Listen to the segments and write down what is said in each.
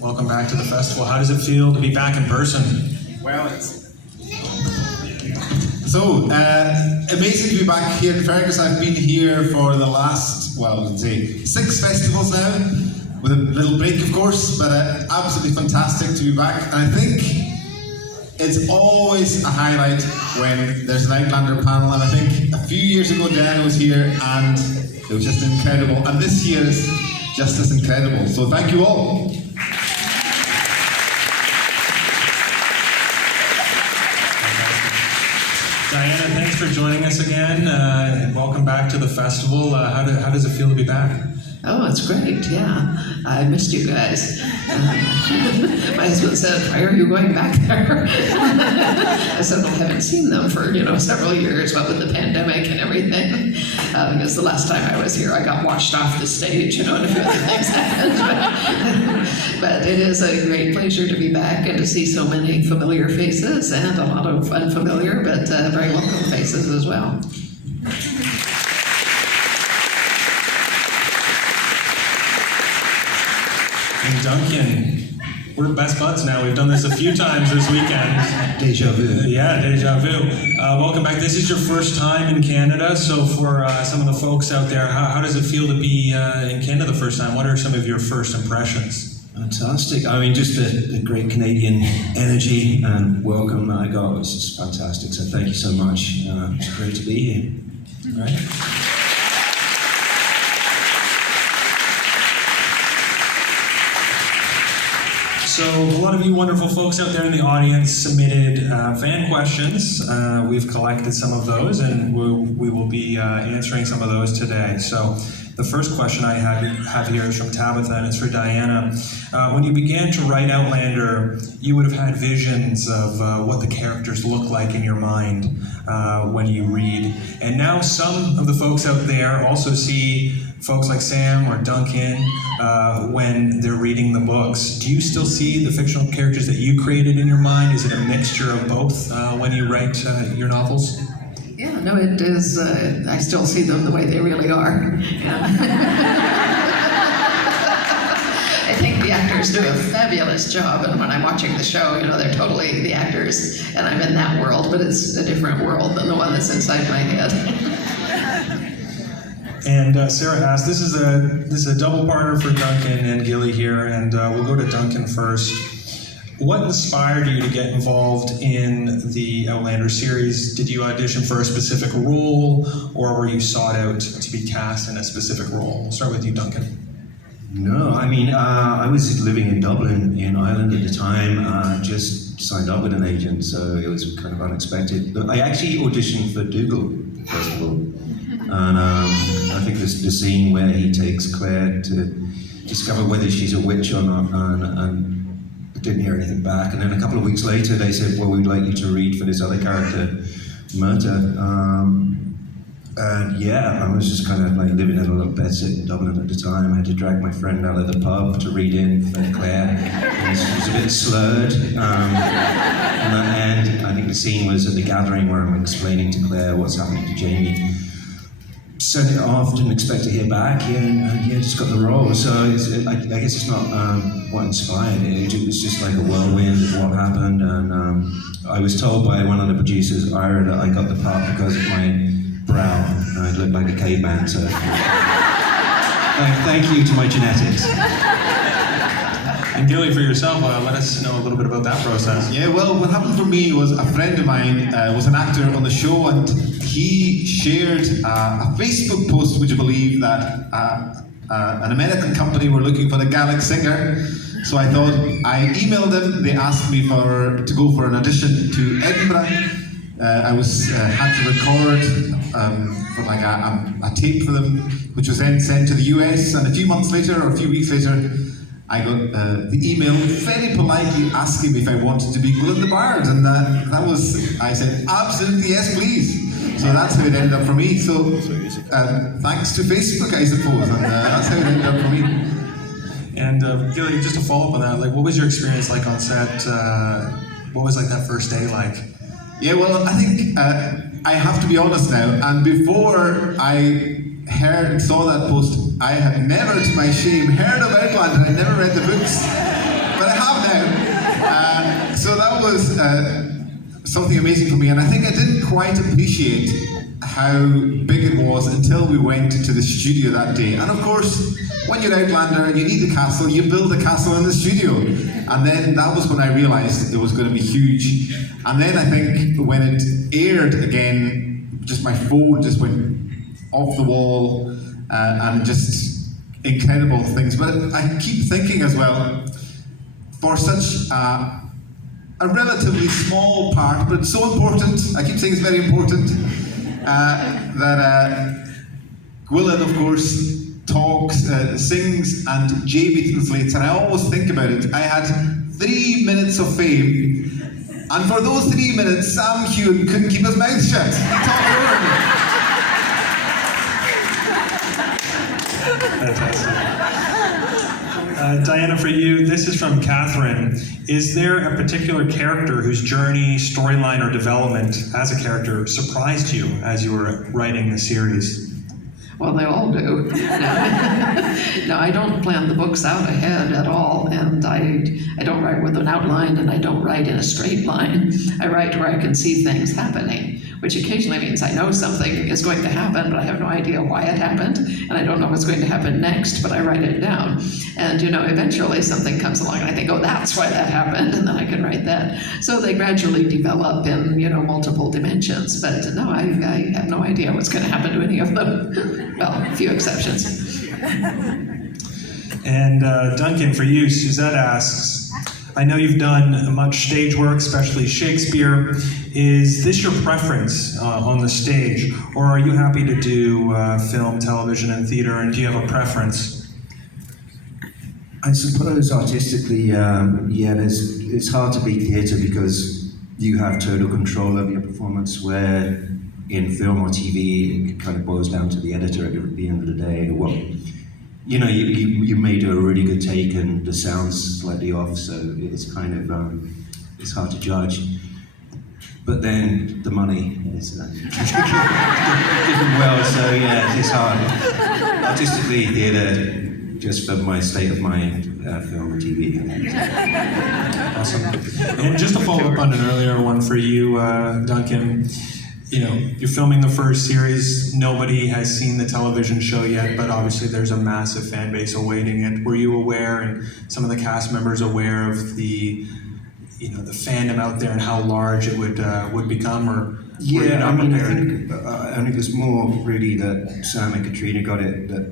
Welcome back to the festival. How does it feel to be back in person? Well, amazing to be back here in Fergus. I've been here for the last, let's say 6 festivals now, with a little break of course, but absolutely fantastic to be back. And I think it's always a highlight when there's an Outlander panel, and I think a few years ago Diana was here and it was just incredible, and this year is just as incredible. So thank you all. Diana, thanks for joining us again. Welcome back to the festival. How does it feel to be back? Oh, it's great, yeah. I missed you guys. My husband said, "Why are you going back there?" I said, "Well, I haven't seen them for, several years, what with the pandemic and everything." Because the last time I was here, I got washed off the stage, and a few other things happened. But it is a great pleasure to be back and to see so many familiar faces and a lot of unfamiliar, but very welcome faces as well. And Duncan, we're best buds now. We've done this a few times this weekend. Deja vu. Yeah, deja vu. Welcome back. This is your first time in Canada, so for some of the folks out there, how does it feel to be in Canada the first time? What are some of your first impressions? Fantastic. I mean, just the great Canadian energy and welcome that I got was just fantastic. So thank you so much. It's great to be here. All right. So a lot of you wonderful folks out there in the audience submitted fan questions. We've collected some of those, and we will be answering some of those today. So the first question I have here is from Tabitha, and it's for Diana. When you began to write Outlander, you would have had visions of what the characters look like in your mind when you read. And now some of the folks out there also see folks like Sam or Duncan when they're reading the books. Do you still see the fictional characters that you created in your mind? Is it a mixture of both when you write your novels? Yeah, no, it is. I still see them the way they really are. Yeah. I think the actors do a fabulous job, and when I'm watching the show, they're totally the actors, and I'm in that world, but it's a different world than the one that's inside my head. And Sarah asked, this is a double-parter for Duncan and Gilly here, and we'll go to Duncan first. What inspired you to get involved in the Outlander series? Did you audition for a specific role, or were you sought out to be cast in a specific role? We'll start with you, Duncan. No, I mean, I was living in Dublin, in Ireland at the time, just signed up with an agent, so it was kind of unexpected. But I actually auditioned for Dougal, first of all. And I think there's the scene where he takes Claire to discover whether she's a witch or not, and didn't hear anything back. And then a couple of weeks later, they said, "Well, we'd like you to read for this other character, Murta." And yeah, I was just kind of like living in a little bedsit in Dublin at the time. I had to drag my friend out of the pub to read in for Claire. It was a bit slurred. And I think the scene was at the gathering where I'm explaining to Claire what's happening to Jamie. Sent it off, didn't expect to hear back, and just got the role. So I guess it's not what inspired it. It was just like a whirlwind of what happened, and I was told by one of the producers, Ira, that I got the part because of my brow. I looked like a caveman, so thank you to my genetics. And Gilly, for yourself, let us know a little bit about that process. Yeah, well, what happened for me was a friend of mine was an actor on the show, and he shared a Facebook post, would you believe, that an American company were looking for a Gaelic singer. So I thought, I emailed them, they asked me to go for an audition to Edinburgh. I had to record for like a tape for them, which was then sent to the US, and a few months later, or a few weeks later, I got the email very politely asking me if I wanted to be Gwilym the Bard, and I said, absolutely yes, please. So that's how it ended up for me. So thanks to Facebook, I suppose, and that's how it ended up for me. And Gilly, just to follow up on that, what was your experience like on set? What was that first day like? Yeah, well, I think I have to be honest now, and before I saw that post, I had never, to my shame, heard of Outlander. I never read the books, but I have now. So that was something amazing for me, and I think I didn't quite appreciate how big it was until we went to the studio that day. And of course, when you're Outlander and you need the castle, you build the castle in the studio. And then that was when I realized it was going to be huge. And then I think when it aired again, just my phone just went off the wall, and just incredible things. But I keep thinking as well, for such a relatively small part, but so important, I keep saying it's very important, that Gwilyn, of course, talks, sings, and Jamie translates, and I always think about it. I had 3 minutes of fame, and for those 3 minutes, Sam Hewen couldn't keep his mouth shut. He talked over me. Fantastic. Diana, for you, this is from Catherine. Is there a particular character whose journey, storyline, or development as a character surprised you as you were writing the series? Well, they all do. No, I don't plan the books out ahead at all, and I don't write with an outline, and I don't write in a straight line. I write where I can see things happening, which occasionally means I know something is going to happen, but I have no idea why it happened, and I don't know what's going to happen next, but I write it down. And eventually something comes along, and I think, oh, that's why that happened, and then I can write that. So they gradually develop in, multiple dimensions, but no, I have no idea what's going to happen to any of them. Well, a few exceptions. And Duncan, for you, Suzette asks, I know you've done much stage work, especially Shakespeare. Is this your preference on the stage, or are you happy to do film, television, and theater, and do you have a preference? I suppose artistically, it's hard to beat theatre because you have total control over your performance, where in film or TV, it kind of boils down to the editor at the end of the day. Well, you may do a really good take and the sound's slightly off, so it's kind of, it's hard to judge. But then the money is given well, so yeah, it's hard. Artistically, theatre, just for my state of mind, film and TV. Awesome. And just to follow up on an earlier one for you, Duncan, you're filming the first series. Nobody has seen the television show yet, but obviously there's a massive fan base awaiting it. Were you aware, and some of the cast members aware of the fandom out there and how large it would become, or were you not prepared? I think it was more really that Sam and Katrina got it, that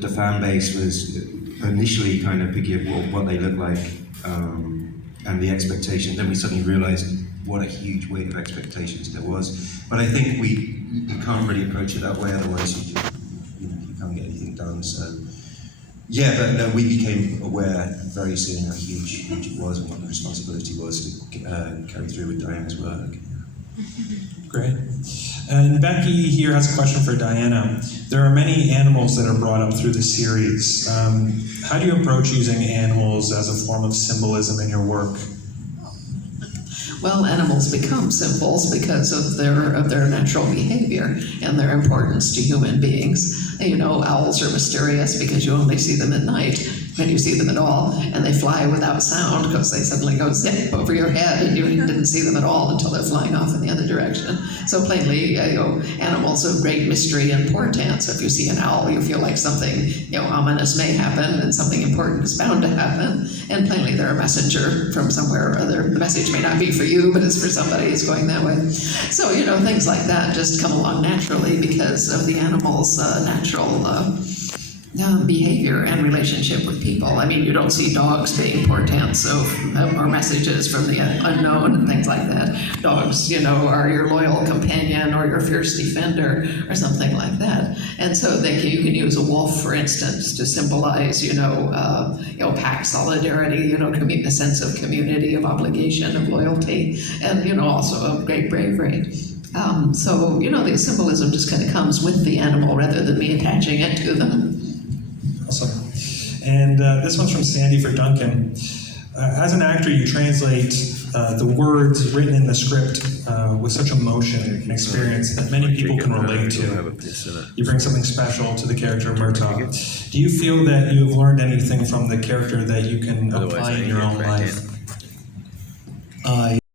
the fan base was initially kind of picky of what they look like, and the expectation. Then we suddenly realized what a huge weight of expectations there was. But I think you can't really approach it that way, otherwise you can't get anything done. So yeah, but no, we became aware very soon how huge it was and what the responsibility was to carry through with Diana's work. Great. And Becky here has a question for Diana. There are many animals that are brought up through the series. How do you approach using animals as a form of symbolism in your work? Well, animals become symbols because of their natural behavior and their importance to human beings. Owls are mysterious because you only see them at night, when you see them at all, and they fly without sound because they suddenly go zip over your head and you didn't see them at all until they're flying off in the other direction. So plainly, animals of great mystery and portent. So if you see an owl, you feel like something ominous may happen and something important is bound to happen. And plainly, they're a messenger from somewhere or other. The message may not be for you, but it's for somebody who's going that way. So things like that just come along naturally because of the animal's natural behavior and relationship with people. I mean, you don't see dogs being portents or messages from the unknown and things like that. Dogs, are your loyal companion or your fierce defender or something like that. And so you can use a wolf, for instance, to symbolize, pack solidarity, a sense of community, of obligation, of loyalty, and also of great bravery. So the symbolism just kind of comes with the animal rather than me attaching it to them. Awesome. And this one's from Sandy for Duncan. as an actor, you translate the words written in the script with such emotion and experience that many people can relate to. You bring something special to the character of Murtaugh. Do you feel that you have learned anything from the character that you can apply in your own life?